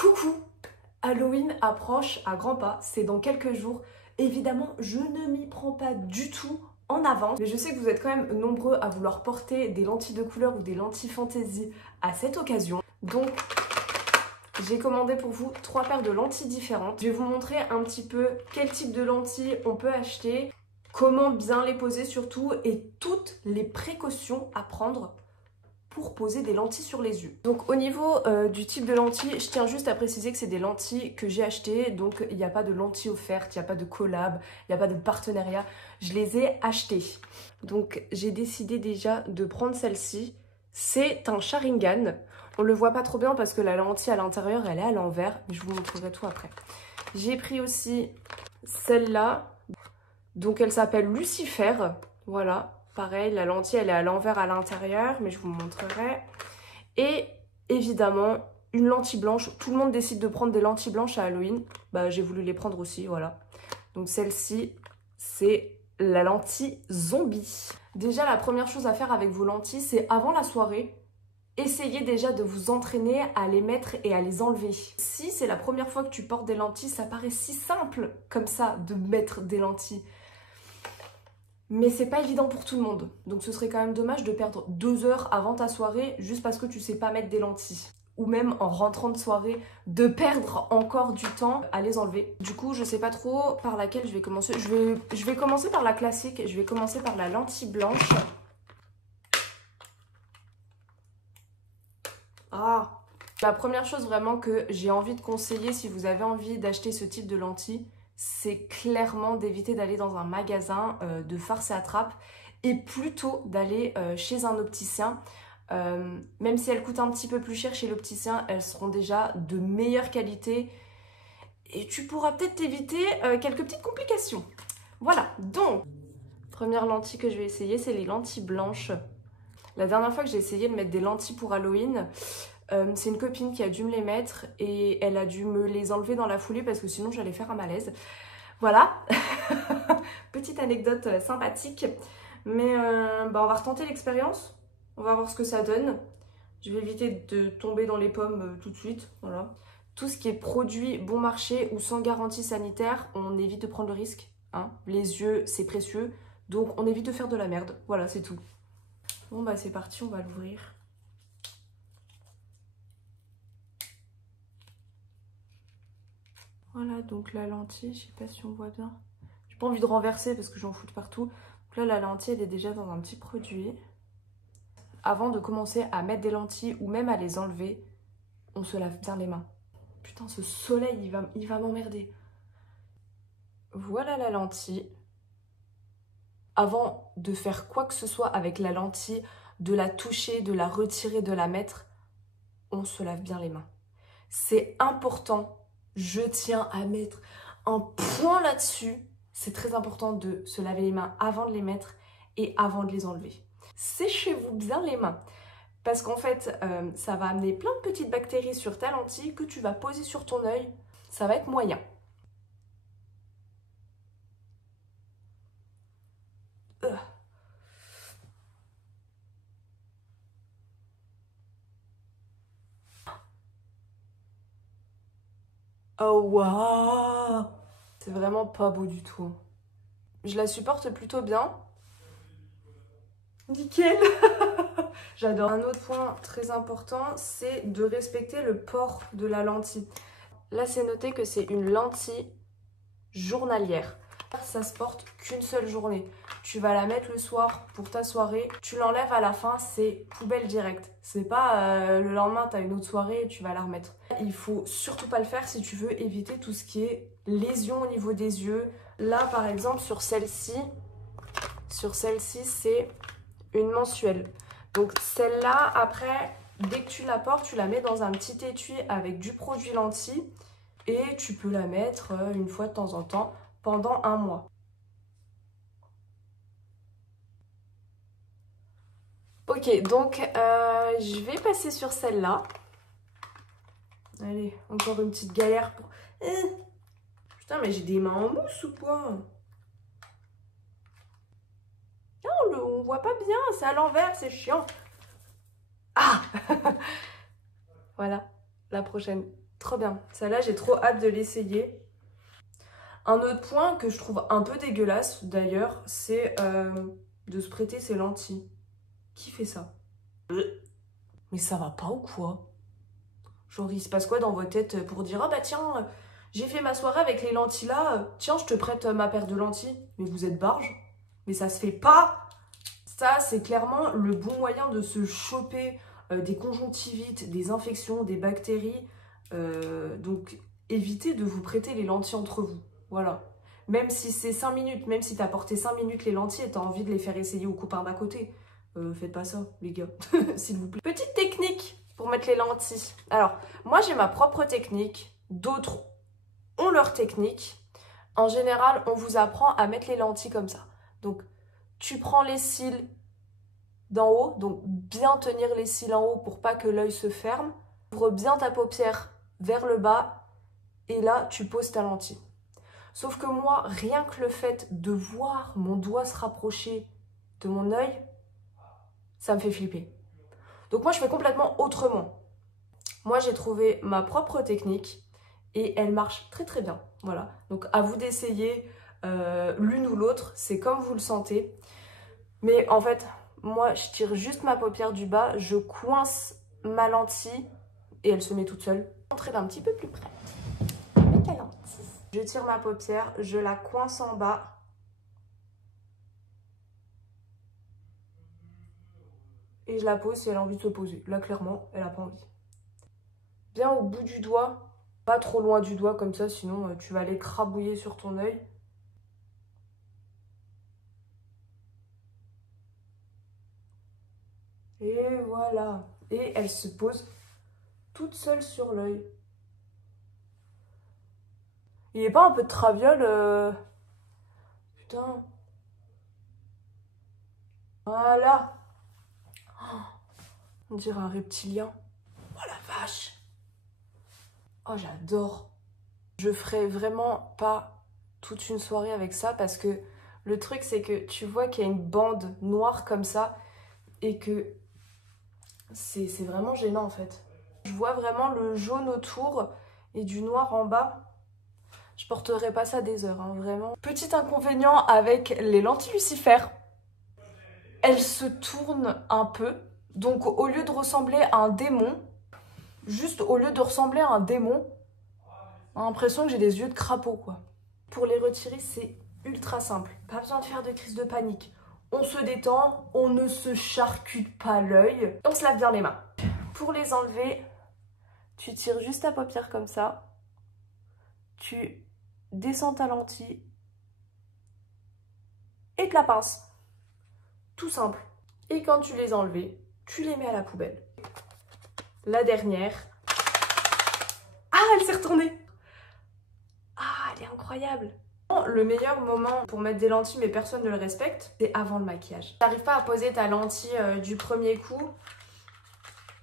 Coucou! Halloween approche à grands pas, c'est dans quelques jours. Évidemment, je ne m'y prends pas du tout en avance, mais je sais que vous êtes quand même nombreux à vouloir porter des lentilles de couleur ou des lentilles fantaisie à cette occasion. Donc, j'ai commandé pour vous 3 paires de lentilles différentes. Je vais vous montrer un petit peu quel type de lentilles on peut acheter, comment bien les poser surtout et toutes les précautions à prendre pour poser des lentilles sur les yeux. Donc au niveau du type de lentilles, je tiens juste à préciser que c'est des lentilles que j'ai achetées, donc il n'y a pas de lentilles offertes, il n'y a pas de collab, il n'y a pas de partenariat, je les ai achetées. Donc j'ai décidé déjà de prendre celle-ci, c'est un Sharingan, on le voit pas trop bien parce que la lentille à l'intérieur elle est à l'envers, mais je vous montrerai tout après. J'ai pris aussi celle-là, donc elle s'appelle Lucifer, voilà. Pareil, la lentille, elle est à l'envers à l'intérieur, mais je vous montrerai. Et évidemment, une lentille blanche. Tout le monde décide de prendre des lentilles blanches à Halloween. Bah, j'ai voulu les prendre aussi, voilà. Donc celle-ci, c'est la lentille zombie. Déjà, la première chose à faire avec vos lentilles, c'est avant la soirée, essayez déjà de vous entraîner à les mettre et à les enlever. Si c'est la première fois que tu portes des lentilles, ça paraît si simple comme ça de mettre des lentilles. Mais c'est pas évident pour tout le monde. Donc ce serait quand même dommage de perdre 2 heures avant ta soirée juste parce que tu sais pas mettre des lentilles. Ou même en rentrant de soirée, de perdre encore du temps à les enlever. Du coup, je sais pas trop par laquelle je vais commencer. Je vais commencer par la classique. Je vais commencer par la lentille blanche. Ah! La première chose vraiment que j'ai envie de conseiller si vous avez envie d'acheter ce type de lentilles, c'est clairement d'éviter d'aller dans un magasin de farce et attrape et plutôt d'aller chez un opticien. Même si elles coûtent un petit peu plus cher chez l'opticien, elles seront déjà de meilleure qualité et tu pourras peut-être t'éviter quelques petites complications. Voilà, donc, première lentille que je vais essayer, c'est les lentilles blanches. La dernière fois que j'ai essayé de mettre des lentilles pour Halloween, c'est une copine qui a dû me les mettre et elle a dû me les enlever dans la foulée parce que sinon j'allais faire un malaise. Voilà, petite anecdote sympathique. Mais bah on va retenter l'expérience, on va voir ce que ça donne. Je vais éviter de tomber dans les pommes tout de suite, voilà. Tout ce qui est produit bon marché ou sans garantie sanitaire, on évite de prendre le risque. Hein. Les yeux, c'est précieux, donc on évite de faire de la merde. Voilà, c'est tout. Bon bah c'est parti, on va l'ouvrir. Voilà, donc la lentille, je sais pas si on voit bien. J'ai pas envie de renverser parce que j'en fous de partout. Donc là, la lentille, elle est déjà dans un petit produit. Avant de commencer à mettre des lentilles ou même à les enlever, on se lave bien les mains. Putain, ce soleil, il va m'emmerder. Voilà la lentille. Avant de faire quoi que ce soit avec la lentille, de la toucher, de la retirer, de la mettre, on se lave bien les mains. C'est important. Je tiens à mettre un point là-dessus. C'est très important de se laver les mains avant de les mettre et avant de les enlever. Séchez-vous bien les mains parce qu'en fait, ça va amener plein de petites bactéries sur ta lentille que tu vas poser sur ton œil. Ça va être moyen. Oh waouh! C'est vraiment pas beau du tout. Je la supporte plutôt bien. Nickel. J'adore. Un autre point très important, c'est de respecter le port de la lentille. Là, c'est noté que c'est une lentille journalière. Ça se porte qu'une seule journée. Tu vas la mettre le soir pour ta soirée. Tu l'enlèves à la fin, c'est poubelle directe. C'est pas le lendemain, tu as une autre soirée et tu vas la remettre. Il faut surtout pas le faire si tu veux éviter tout ce qui est lésions au niveau des yeux. Là, par exemple, sur celle-ci, c'est une mensuelle. Donc celle-là, après, dès que tu la portes, tu la mets dans un petit étui avec du produit lentille et tu peux la mettre une fois de temps en temps pendant 1 mois. Ok, donc je vais passer sur celle-là. Allez, encore une petite galère pour... Putain, mais j'ai des mains en mousse ou quoi? On voit pas bien, c'est à l'envers, c'est chiant. Ah. Voilà, la prochaine. Trop bien. Celle-là, j'ai trop hâte de l'essayer. Un autre point que je trouve un peu dégueulasse, d'ailleurs, c'est de se prêter ses lentilles. Qui fait ça? Mais ça va pas ou quoi? Genre, il se passe quoi dans votre tête pour dire « Ah bah tiens, j'ai fait ma soirée avec les lentilles là, tiens, je te prête ma paire de lentilles. » Mais vous êtes barge? Mais ça se fait pas! Ça, c'est clairement le bon moyen de se choper des conjonctivites, des infections, des bactéries. Donc, évitez de vous prêter les lentilles entre vous. Voilà. Même si c'est 5 minutes, même si t'as porté 5 minutes les lentilles et t'as envie de les faire essayer au copain d'à côté, faites pas ça, les gars, s'il vous plaît. Petite technique pour mettre les lentilles. Alors, moi j'ai ma propre technique, d'autres ont leur technique. En général, on vous apprend à mettre les lentilles comme ça. Donc, tu prends les cils d'en haut, donc bien tenir les cils en haut pour pas que l'œil se ferme. Ouvre bien ta paupière vers le bas et là, tu poses ta lentille. Sauf que moi, rien que le fait de voir mon doigt se rapprocher de mon œil, ça me fait flipper. Donc moi, je fais complètement autrement. Moi, j'ai trouvé ma propre technique et elle marche très très bien. Voilà. Donc à vous d'essayer l'une ou l'autre, c'est comme vous le sentez. Mais en fait, moi, je tire juste ma paupière du bas, je coince ma lentille et elle se met toute seule. Entrer d'un petit peu plus près. Avec la lentille. Je tire ma paupière, je la coince en bas. Et je la pose si elle a envie de se poser. Là, clairement, elle n'a pas envie. Bien au bout du doigt, pas trop loin du doigt comme ça, sinon tu vas l'écrabouiller sur ton œil. Et voilà. Et elle se pose toute seule sur l'œil. Il n'y a pas un peu de traviole Putain. Voilà. On dirait un reptilien. Oh la vache. Oh, j'adore. Je ferai vraiment pas toute une soirée avec ça parce que le truc, c'est que tu vois qu'il y a une bande noire comme ça et que c'est vraiment gênant en fait. Je vois vraiment le jaune autour et du noir en bas. Je porterai pas ça des heures, hein, vraiment. Petit inconvénient avec les lentilles Lucifer, elles se tournent un peu. Donc au lieu de ressembler à un démon, juste au lieu de ressembler à un démon, j'ai l'impression que j'ai des yeux de crapaud quoi. Pour les retirer, c'est ultra simple. Pas besoin de faire de crise de panique. On se détend, on ne se charcute pas l'œil. On se lave bien les mains. Pour les enlever, tu tires juste ta paupière comme ça. Tu descends ta lentille et te la pinces. Tout simple. Et quand tu les as enlevées, tu les mets à la poubelle. La dernière. Ah, elle s'est retournée. Ah, elle est incroyable. Le meilleur moment pour mettre des lentilles, mais personne ne le respecte, c'est avant le maquillage. T'arrives pas à poser ta lentille du premier coup,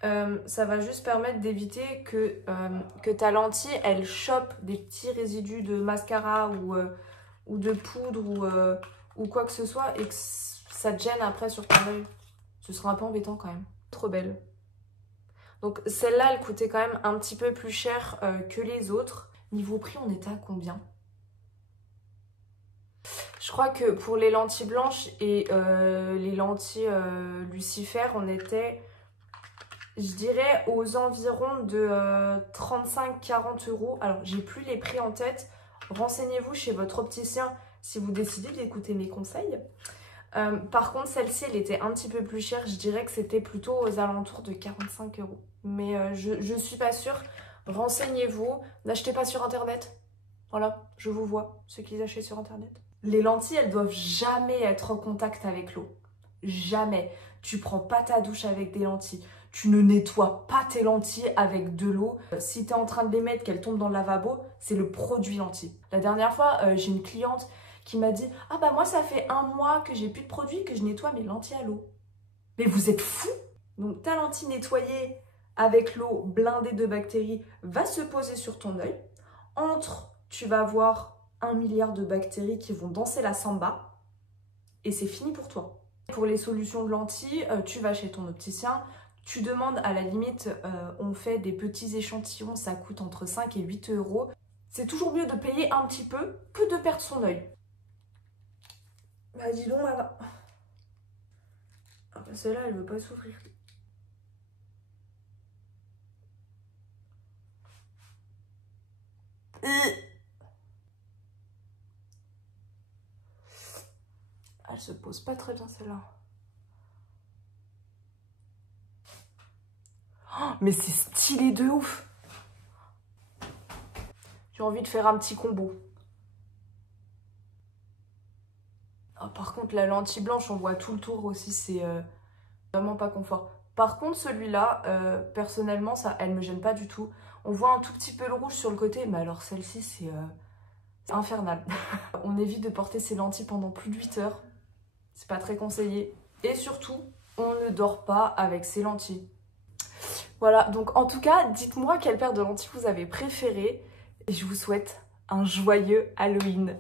ça va juste permettre d'éviter que ta lentille, elle chope des petits résidus de mascara ou de poudre ou quoi que ce soit et que ça te gêne après sur ton œil. Ce sera un peu embêtant quand même. Trop belle. Donc celle-là, elle coûtait quand même un petit peu plus cher que les autres. Niveau prix, on était à combien ? Je crois que pour les lentilles blanches et les lentilles Lucifer, on était, je dirais, aux environs de 35-40 €. Alors, j'ai plus les prix en tête. Renseignez-vous chez votre opticien si vous décidez d'écouter mes conseils. Par contre, celle-ci, elle était un petit peu plus chère. Je dirais que c'était plutôt aux alentours de 45 €. Mais je suis pas sûre. Renseignez-vous. N'achetez pas sur Internet. Voilà, je vous vois, ceux qui achètent sur Internet. Les lentilles, elles doivent jamais être en contact avec l'eau. Jamais. Tu prends pas ta douche avec des lentilles. Tu ne nettoies pas tes lentilles avec de l'eau. Si tu es en train de les mettre, qu'elles tombent dans le lavabo, c'est le produit lentille. La dernière fois, j'ai une cliente qui m'a dit « Ah bah moi, ça fait 1 mois que j'ai plus de produit, que je nettoie mes lentilles à l'eau. » Mais vous êtes fous! Donc ta lentille nettoyée avec l'eau blindée de bactéries va se poser sur ton œil. Tu vas voir 1 milliard de bactéries qui vont danser la samba et c'est fini pour toi. Pour les solutions de lentilles, tu vas chez ton opticien, Tu demandes à la limite, on fait des petits échantillons, ça coûte entre 5 et 8 euros. C'est toujours mieux de payer un petit peu que de perdre son œil. Bah dis donc là. Ah bah celle-là, elle veut pas s'ouvrir. Elle se pose pas très bien celle-là. Oh, mais c'est stylé de ouf. J'ai envie de faire un petit combo. Oh, par contre, la lentille blanche, on voit tout le tour aussi, c'est vraiment pas confort. Par contre, celui-là, personnellement, ça, elle me gêne pas du tout. On voit un tout petit peu le rouge sur le côté, mais alors celle-ci, c'est infernal. On évite de porter ces lentilles pendant plus de 8 heures. C'est pas très conseillé. Et surtout, on ne dort pas avec ces lentilles. Voilà, donc en tout cas, dites-moi quelle paire de lentilles vous avez préférée. Et je vous souhaite un joyeux Halloween.